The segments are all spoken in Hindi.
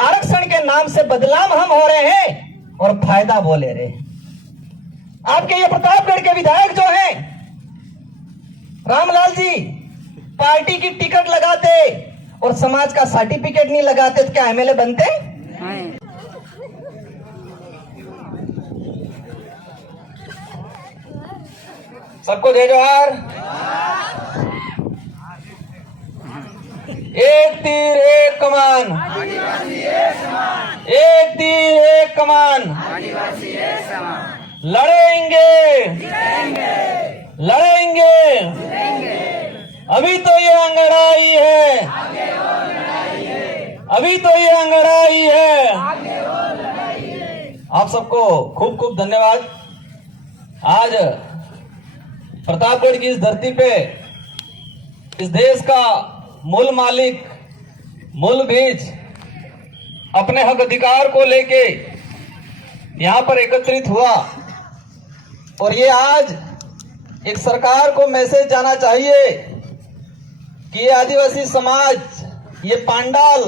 आरक्षण के नाम से बदनाम हम हो रहे हैं और फायदा बोले रहे। आपके ये प्रतापगढ़ के विधायक जो हैं रामलाल जी, पार्टी की टिकट लगाते और समाज का सर्टिफिकेट नहीं लगाते तो क्या एमएलए बनते? सबको जय जोहार। एक तीर एक कमान, एक तीर एक कमान, लड़ेंगे लड़ेंगे, अभी तो ये अंगड़ाई है, अभी तो ये अंगड़ाई है। आप सबको खूब खूब धन्यवाद। आज प्रतापगढ़ की इस धरती पे इस देश का मूल मालिक, मूल बीज अपने हक अधिकार को लेके यहां पर एकत्रित हुआ और ये आज एक सरकार को मैसेज जाना चाहिए कि ये आदिवासी समाज, ये पांडाल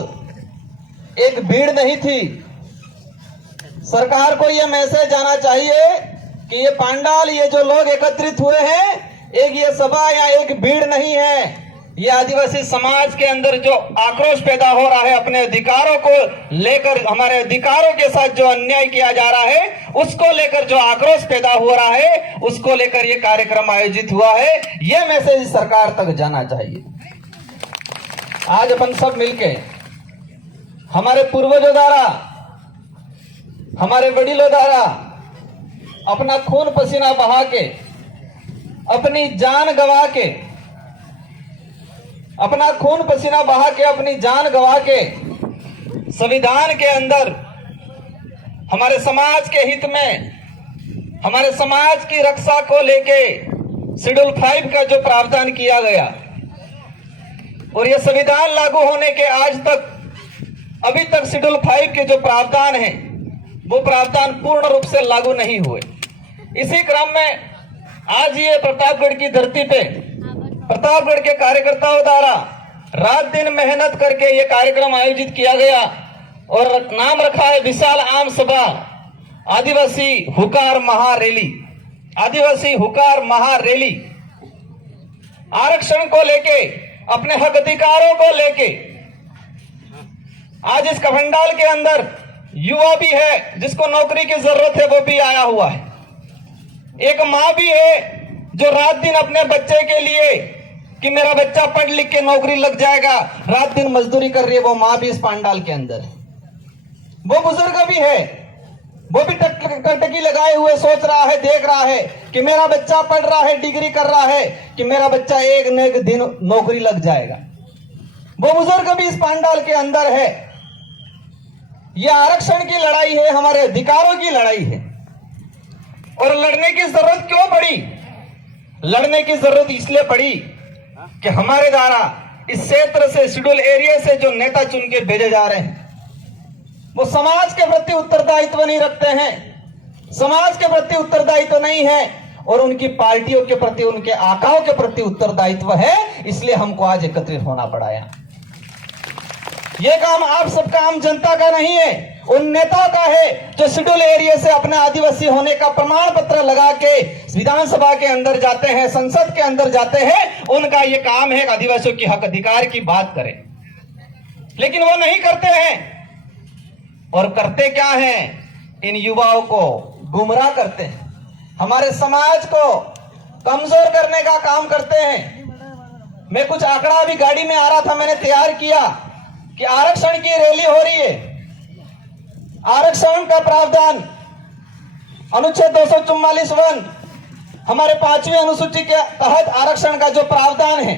एक भीड़ नहीं थी। सरकार को ये मैसेज जाना चाहिए कि ये पांडाल, ये जो लोग एकत्रित हुए हैं, एक ये सभा या एक भीड़ नहीं है। ये आदिवासी समाज के अंदर जो आक्रोश पैदा हो रहा है अपने अधिकारों को लेकर, हमारे अधिकारों के साथ जो अन्याय किया जा रहा है उसको लेकर जो आक्रोश पैदा हो रहा है, उसको लेकर ये कार्यक्रम आयोजित हुआ है। ये मैसेज सरकार तक जाना चाहिए। आज अपन सब मिलके हमारे पूर्वजों द्वारा, हमारे वडीलों द्वारा अपना खून पसीना बहा के, अपनी जान गवा के, अपना खून पसीना बहा के, अपनी जान गवा के संविधान के अंदर हमारे समाज के हित में, हमारे समाज की रक्षा को लेके शेड्यूल 5 का जो प्रावधान किया गया और ये संविधान लागू होने के आज तक, अभी तक शेड्यूल 5 के जो प्रावधान हैं वो प्रावधान पूर्ण रूप से लागू नहीं हुए। इसी क्रम में आज ये प्रतापगढ़ की धरती पे प्रतापगढ़ के कार्यकर्ताओं द्वारा रात दिन मेहनत करके ये कार्यक्रम आयोजित किया गया और नाम रखा है विशाल आम सभा आदिवासी हुकार महारैली। आदिवासी हुकार महारैली आरक्षण को लेके, अपने हक अधिकारों को लेके आज इस कभंडाल के अंदर युवा भी है जिसको नौकरी की जरूरत है, वो भी आया हुआ है। एक माँ भी है जो रात दिन अपने बच्चे के लिए कि मेरा बच्चा पढ़ लिख के नौकरी लग जाएगा, रात दिन मजदूरी कर रही है, वो माँ भी इस पांडाल के अंदर है। वो बुजुर्ग भी है, वो भी टकटकी लगाए हुए सोच रहा है, देख रहा है कि मेरा बच्चा पढ़ रहा है, डिग्री कर रहा है, कि मेरा बच्चा एक न एक दिन नौकरी लग जाएगा। वो बुजुर्ग भी इस पांडाल के अंदर है। ये आरक्षण की लड़ाई है, हमारे अधिकारों की लड़ाई है। और लड़ने की जरूरत क्यों पड़ी? लड़ने की जरूरत इसलिए पड़ी कि हमारे द्वारा इस क्षेत्र से, शेड्यूल एरिया से जो नेता चुन के भेजे जा रहे हैं वो समाज के प्रति उत्तरदायित्व नहीं रखते हैं, समाज के प्रति उत्तरदायित्व नहीं है और उनकी पार्टियों के प्रति, उनके आकाओं के प्रति उत्तरदायित्व है। इसलिए हमको आज एकत्रित होना पड़ा। यह काम आप सबका, आम जनता का नहीं है, उन नेताओं का है जो शेड्यूल एरिया से अपने आदिवासी होने का प्रमाण पत्र लगा के विधानसभा के अंदर जाते हैं, संसद के अंदर जाते हैं। उनका यह काम है आदिवासियों की हक अधिकार की बात करें, लेकिन वो नहीं करते हैं। और करते क्या हैं? इन युवाओं को गुमराह करते हैं, हमारे समाज को कमजोर करने का काम करते हैं। मैं कुछ आंकड़ा भी गाड़ी में आ रहा था, मैंने तैयार किया कि आरक्षण की रैली हो रही है। आरक्षण का प्रावधान अनुच्छेद 244(1) हमारे 5वीं अनुसूची के तहत आरक्षण का जो प्रावधान है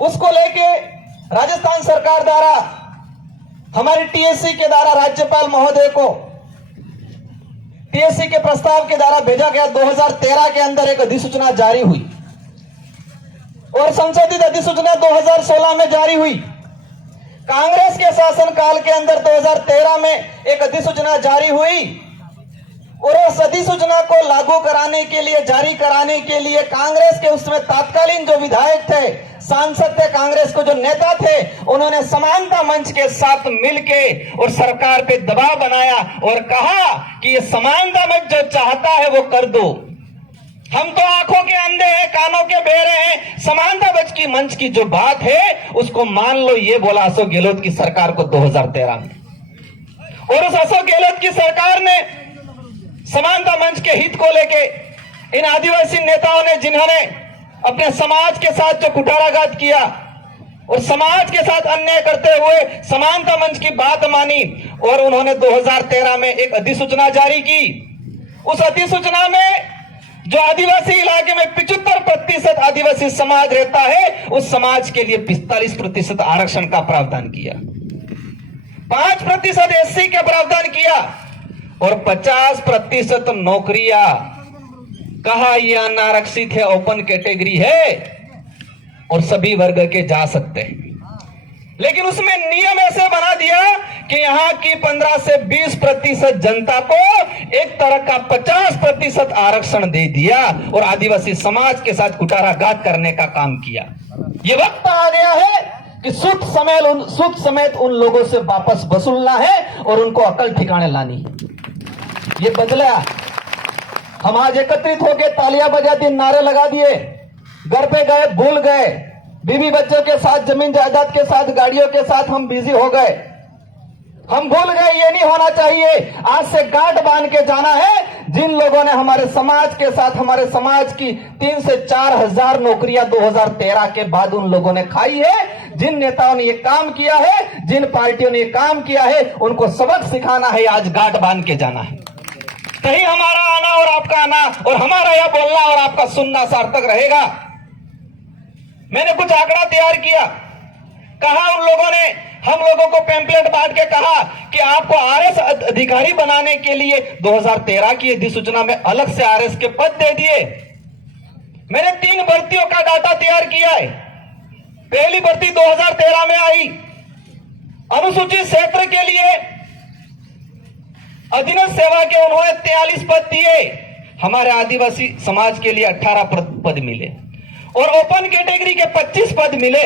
उसको लेके राजस्थान सरकार द्वारा, हमारी टीएससी के द्वारा राज्यपाल महोदय को टीएससी के प्रस्ताव के द्वारा भेजा गया। 2013 के अंदर एक अधिसूचना जारी हुई और संशोधित अधिसूचना 2016 में जारी हुई। कांग्रेस के शासनकाल के अंदर 2013 में एक अधिसूचना जारी हुई और उस अधिसूचना को लागू कराने के लिए, जारी कराने के लिए कांग्रेस के उसमें तात्कालीन जो विधायक थे सांसद थे, कांग्रेस को जो नेता थे, उन्होंने समानता मंच के साथ मिलके और सरकार पे दबाव बनाया और कहा कि ये समानता मंच जो चाहता है वो कर दो। हम तो आंखों के अंधे हैं, कानों के बहरे हैं। समानता मंच की जो बात है उसको मान लो, ये बोला अशोक गहलोत की सरकार को 2013 में। और उस अशोक गहलोत की सरकार ने समानता मंच के हित को लेके इन आदिवासी नेताओं ने, जिन्होंने अपने समाज के साथ जो कुठाराघात किया और समाज के साथ अन्याय करते हुए समानता मंच की बात मानी, और उन्होंने 2013 में एक अधिसूचना जारी की। उस अधिसूचना में जो आदिवासी इलाके में 75% आदिवासी समाज रहता है, उस समाज के लिए 45% आरक्षण का प्रावधान किया, 5% एससी का प्रावधान किया और 50% नौकरियां। कहा यह अनारक्षित है, ओपन कैटेगरी है और सभी वर्ग के जा सकते हैं। लेकिन उसमें नियम ऐसे बना दिया कि यहां की 15 से 20% जनता को एक तरह का 50% आरक्षण दे दिया और आदिवासी समाज के साथ कुठाराघात करने का काम किया। ये वक्त आ गया है कि सुद समेत उन लोगों से वापस वसूलना है और उनको अकल ठिकाने लानी। ये बदला। हम आज एकत्रित होकर तालियां बजा दी, नारे लगा दिए, घर पे गए, भूल गए, बीवी बच्चों के साथ, जमीन जायदाद के साथ, गाड़ियों के साथ हम बिजी हो गए, हम भूल गए। ये नहीं होना चाहिए। आज से गांठ बांध के जाना है। जिन लोगों ने हमारे समाज के साथ, हमारे समाज की 3 से 4 हजार नौकरियां 2013 के बाद उन लोगों ने खाई है, जिन नेताओं ने ये काम किया है, जिन पार्टियों ने ये काम किया है, उनको सबक सिखाना है। आज गांठ बांध के जाना है, कहीं हमारा आना और आपका आना और हमारा यह बोलना और आपका सुनना सार्थक रहेगा। मैंने कुछ आंकड़ा तैयार किया, कहा उन लोगों ने, हम लोगों को पैम्पलेट बांट के कहा कि आपको आरएस अधिकारी बनाने के लिए 2013 की अधिसूचना में अलग से आरएस के पद दे दिए। मैंने 3 भर्तियों का डाटा तैयार किया है। पहली भर्ती 2013 में आई, अनुसूचित क्षेत्र के लिए अधीनस्थ सेवा के उन्होंने 43 पद दिए, हमारे आदिवासी समाज के लिए 18 पद मिले और ओपन कैटेगरी के 25 पद मिले।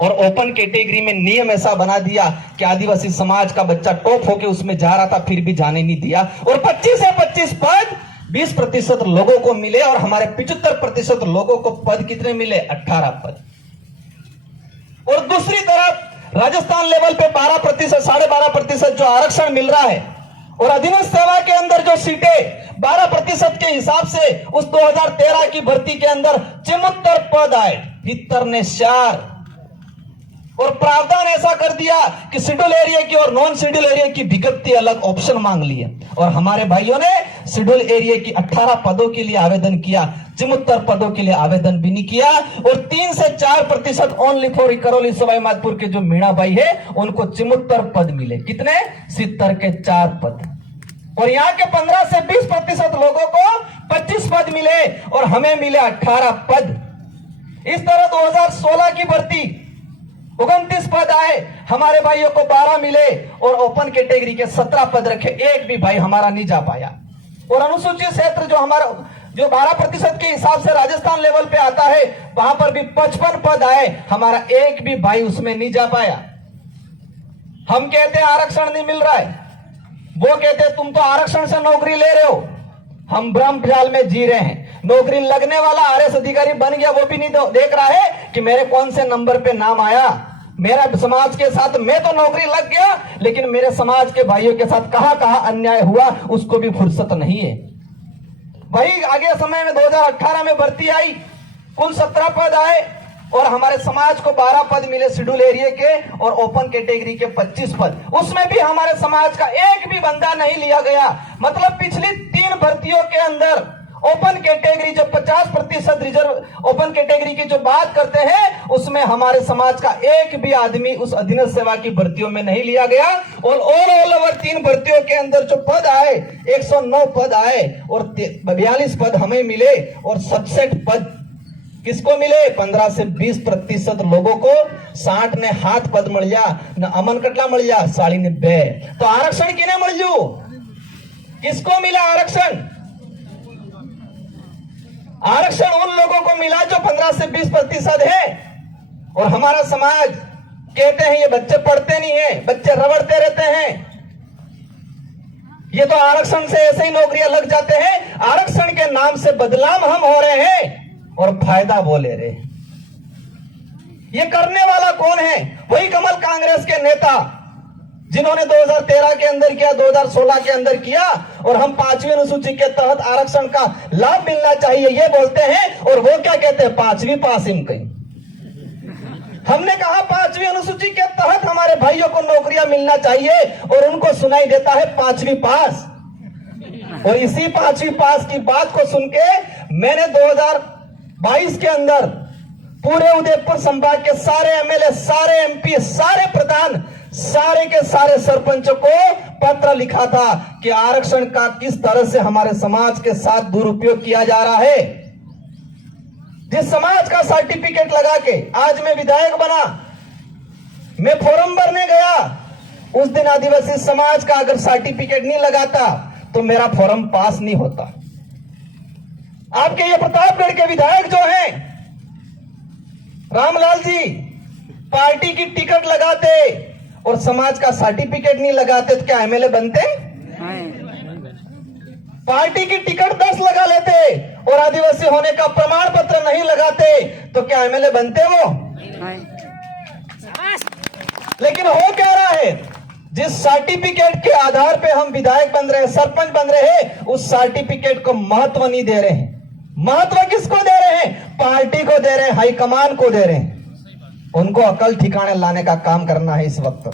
और ओपन कैटेगरी में नियम ऐसा बना दिया कि आदिवासी समाज का बच्चा टॉप होके उसमें जा रहा था, फिर भी जाने नहीं दिया। और 25 से 25 पद 20% लोगों को मिले और हमारे 75% लोगों को पद कितने मिले? 18 पद। और दूसरी तरफ राजस्थान लेवल पे 12%, 12.5% जो आरक्षण मिल रहा है और अधीनस्थ सेवा के अंदर जो सीटें 12% के हिसाब से उस 2013 की भर्ती के अंदर 74 पद आए, 73 ने 4। और प्रावधान ऐसा कर दिया कि शेड्यूल एरिया की और नॉन शेड्यूल एरिया की विज्ञप्ति अलग ऑप्शन मांग लिए और हमारे भाइयों ने शेड्यूल एरिया की 18 पदों के लिए आवेदन किया, 74 पदों के लिए आवेदन भी नहीं किया। और 3 से 4% ओनली फॉर करौली सवाई माधोपुर के जो मीणा भाई है उनको 74 पद मिले। कितने? 70 के 4 पद। और यहाँ के 15 से 20% लोगों को 25 पद मिले और हमें मिले 18 पद। इस तरह 2016 की भर्ती 29 पद आए, हमारे भाइयों को 12 मिले और ओपन कैटेगरी के 17 पद रखे, एक भी भाई हमारा नहीं जा पाया। और अनुसूचित क्षेत्र जो हमारा 12% के हिसाब से राजस्थान लेवल पे आता है, वहां पर भी 55 पद आए, हमारा एक भी भाई उसमें नहीं जा पाया। हम कहते हैं आरक्षण नहीं मिल रहा है, वो कहते हैं तुम तो आरक्षण से नौकरी ले रहे हो। हम भ्रम जाल में जी रहे हैं। नौकरी लगने वाला आरएस अधिकारी बन गया, वो भी नहीं देख रहा है कि मेरे कौन से नंबर पे नाम आया। मेरा समाज के साथ मैं तो नौकरी लग गया, लेकिन मेरे समाज के भाइयों के साथ कहां अन्याय हुआ उसको भी फुर्सत नहीं है। वही आगे समय में 2018 में भर्ती आई, कुल 17 पद आए और हमारे समाज को 12 पद मिले शेड्यूल एरिया के और ओपन कैटेगरी के 25 पद। उसमें भी हमारे समाज का एक भी बंदा नहीं लिया गया। मतलब पिछली 3 भर्तियों के अंदर ओपन कैटेगरी जो 50% रिजर्व ओपन कैटेगरी की जो बात करते हैं, उसमें हमारे समाज का एक भी आदमी उस अधीनस्थ सेवा की भर्तियों में नहीं लिया गया। और ऑल ओवर 3 भर्तियों के अंदर जो पद आए 109 पद आए और 42 पद हमें मिले और 67 पद किसको मिले? 15 से 20% लोगों को। 60 ने हाथ पद મળ્યા न अमन कटला મળ્યા, 40 ने 2। तो आरक्षण किने મળ્યું? किसको मिला आरक्षण? आरक्षण उन लोगों को मिला जो 15 से 20% है। और हमारा समाज कहते हैं ये बच्चे पढ़ते नहीं है, बच्चे रबड़ते रहते हैं, ये तो आरक्षण से ऐसे ही नौकरियां लग जाते हैं। आरक्षण के नाम से बदनाम हम हो रहे हैं और फायदा वो ले रहे हैं। ये करने वाला कौन है? वही कमल कांग्रेस के नेता जिन्होंने 2013 के अंदर किया, 2016 के अंदर किया, और हम 5वीं अनुसूची के तहत आरक्षण का लाभ मिलना चाहिए ये बोलते हैं, और वो क्या कहते हैं? 5वीं पास इन कहीं। हमने कहा 5वीं अनुसूची के तहत हमारे भाइयों को नौकरियां मिलना चाहिए, और उनको सुनाई देता है 5वीं पास। और इसी 5वीं पास की बात को सुन के मैंने 2022 के अंदर पूरे उदयपुर संभाग के सारे एमएलए, सारे एमपी, सारे प्रधान, सारे के सारे सरपंचों को पत्र लिखा था कि आरक्षण का किस तरह से हमारे समाज के साथ दुरुपयोग किया जा रहा है। जिस समाज का सर्टिफिकेट लगा के आज मैं विधायक बना, मैं फॉर्म भरने गया, उस दिन आदिवासी समाज का अगर सर्टिफिकेट नहीं लगाता तो मेरा फॉर्म पास नहीं होता। आपके ये प्रतापगढ़ के विधायक जो हैं रामलाल जी, पार्टी की टिकट लगाते और समाज का सर्टिफिकेट नहीं लगाते तो क्या एमएलए बनते? पार्टी की टिकट 10 लगा लेते और आदिवासी होने का प्रमाण पत्र नहीं लगाते तो क्या एमएलए बनते वो? लेकिन हो क्या रहा है? जिस सर्टिफिकेट के आधार पे हम विधायक बन रहे हैं, सरपंच बन रहे हैं, उस सर्टिफिकेट को महत्व नहीं दे रहे हैं। महत्व किसको दे रहे हैं? पार्टी को दे रहे हैं, हाईकमान को दे रहे हैं। उनको अकल ठिकाने लाने का काम करना है इस वक्त।